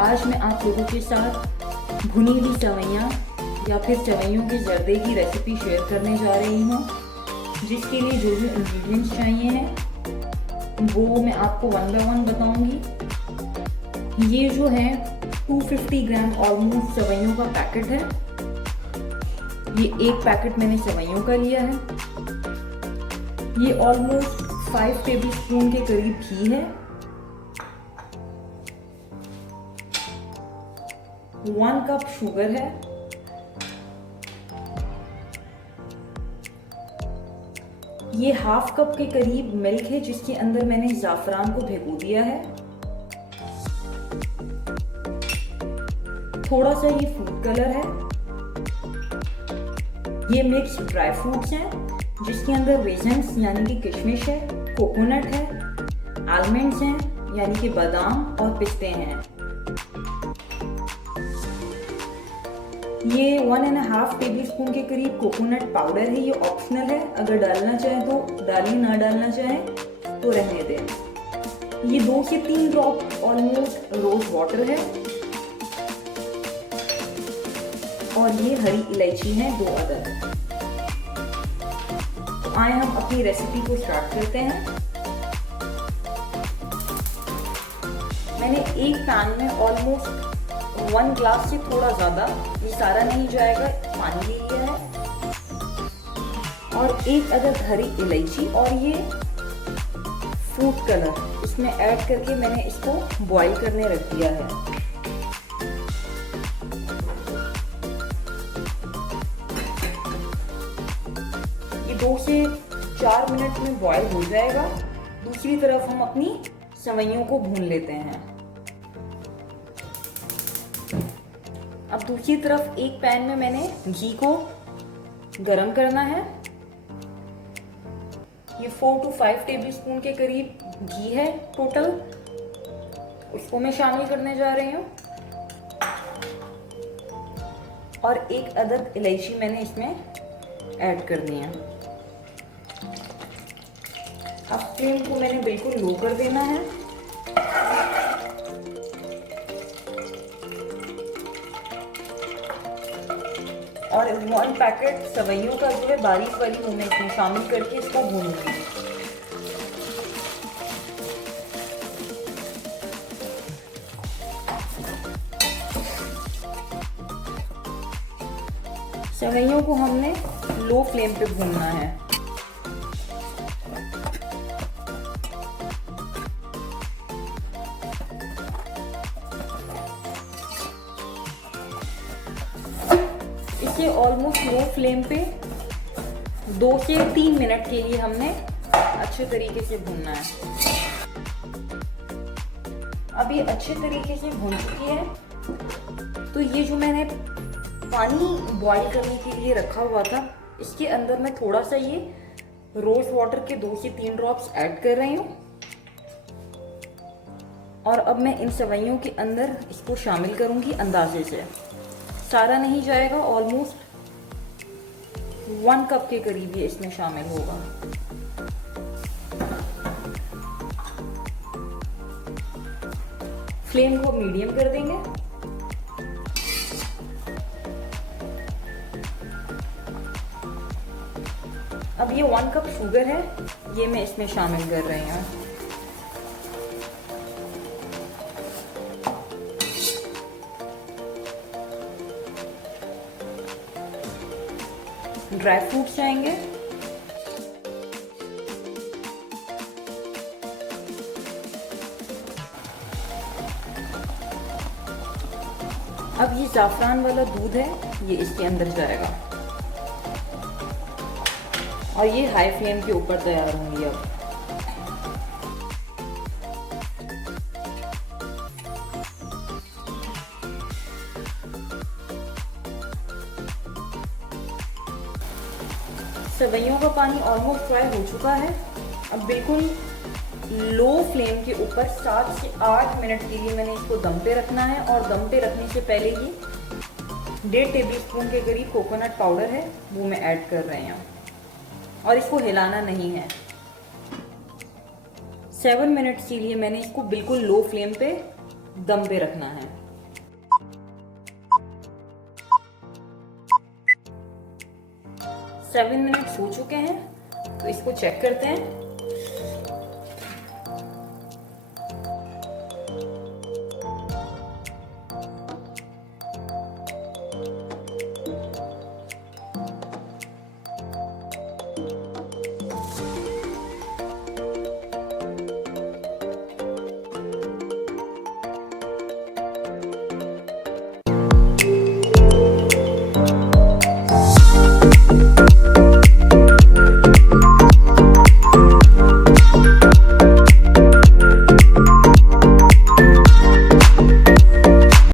आज मैं आप लोगों के साथ भुनी हुई सेवइयाँ या फिर सेवइयों के जर्दे की रेसिपी शेयर करने जा रही हूँ, जिसके लिए जो भी इंग्रेडिएंट्स चाहिए हैं वो मैं आपको वन बाय वन बताऊंगी। ये जो है 250 ग्राम ऑलमोस्ट सेवइयों का पैकेट है। ये एक पैकेट मैंने सेवइयों का लिया है। ये ऑलमोस्ट 5 टेबल स्पून के करीब घी है। 1 कप शुगर है। ये हाफ कप के करीब मिल्क है, जिसके अंदर मैंने ज़ाफ़रान को भिगो दिया है। थोड़ा सा ये फूड कलर है। ये मिक्स ड्राई फ्रूट्स हैं, जिसके अंदर रेज़न्स यानी कि किशमिश है, कोकोनट है, आलमंड्स हैं यानी कि बादाम और पिस्ते हैं। ये 1.5 टेबल स्पून के करीब कोकोनट पाउडर है। ये ऑप्शनल है, अगर डालना चाहे तो डालिए, ना डालना चाहे तो रहने दें। ये 2 से 3 ड्रॉप ऑलमोस्ट रोज वाटर है। और ये हरी इलायची है 2 अदद। तो आए हम अपनी रेसिपी को स्टार्ट करते हैं। मैंने एक पैन में ऑलमोस्ट 1 ग्लास से थोड़ा ज़्यादा, ये सारा नहीं जाएगा, पानी ले लिया है। और 1 अदद हरी इलायची और ये फूड कलर इसमें ऐड करके मैंने इसको बॉईल करने रख दिया है। ये 2 से 4 मिनट में बॉईल हो जाएगा। दूसरी तरफ हम अपनी सेवइयों को भून लेते हैं। अब दूसरी तरफ एक पैन में मैंने घी को गरम करना है। ये 4 to 5 टेबल स्पून के करीब घी है टोटल, उसको मैं शामिल करने जा रही हूँ। और 1 अदद इलायची मैंने इसमें ऐड कर दी है। अब फ्लेम को मैंने बिल्कुल लो कर देना है। और 1 पैकेट सेवइयों का जो है बारीक वाली वो मैं इसमें शामिल करके इसको भूनूंगी। सेवइयों को हमने लो फ्लेम पे भूनना है। इसे ऑलमोस्ट लो फ्लेम पे 2 से 3 मिनट के लिए हमने अच्छे तरीके से भूनना है। अब ये अच्छे तरीके से भून चुकी है। तो ये जो मैंने पानी बॉईल करने के लिए रखा हुआ था, इसके अंदर मैं थोड़ा सा ये रोज वाटर के 2 से 3 ड्रॉप्स ऐड कर रही हूँ। और अब मैं इन सेवइयों के अंदर इसको शामिल करूँगी अंदाजे से। सारा नहीं जाएगा, ऑलमोस्ट 1 कप के करीब ये इसमें शामिल होगा। फ्लेम को मीडियम कर देंगे। अब ये 1 कप शुगर है, ये मैं इसमें शामिल कर रही हूँ। ड्राई फ्रूट्स जाएंगे। अब ये ज़ाफ़रान वाला दूध है, ये इसके अंदर जाएगा। और ये हाई फ्लेम के ऊपर तैयार होंगी। अब सेवइयों का पानी ऑलमोस्ट फ्राई हो चुका है। अब बिल्कुल लो फ्लेम के ऊपर 7 से 8 मिनट के लिए मैंने इसको दम पे रखना है। और दम पे रखने से पहले ये 1.5 टेबल स्पून के करीब कोकोनट पाउडर है, वो मैं ऐड कर रही हूँ। और इसको हिलाना नहीं है। 7 मिनट्स के लिए मैंने इसको बिल्कुल लो फ्लेम पे दम पे रखना है। 7 मिनट्स हो चुके हैं, तो इसको चेक करते हैं।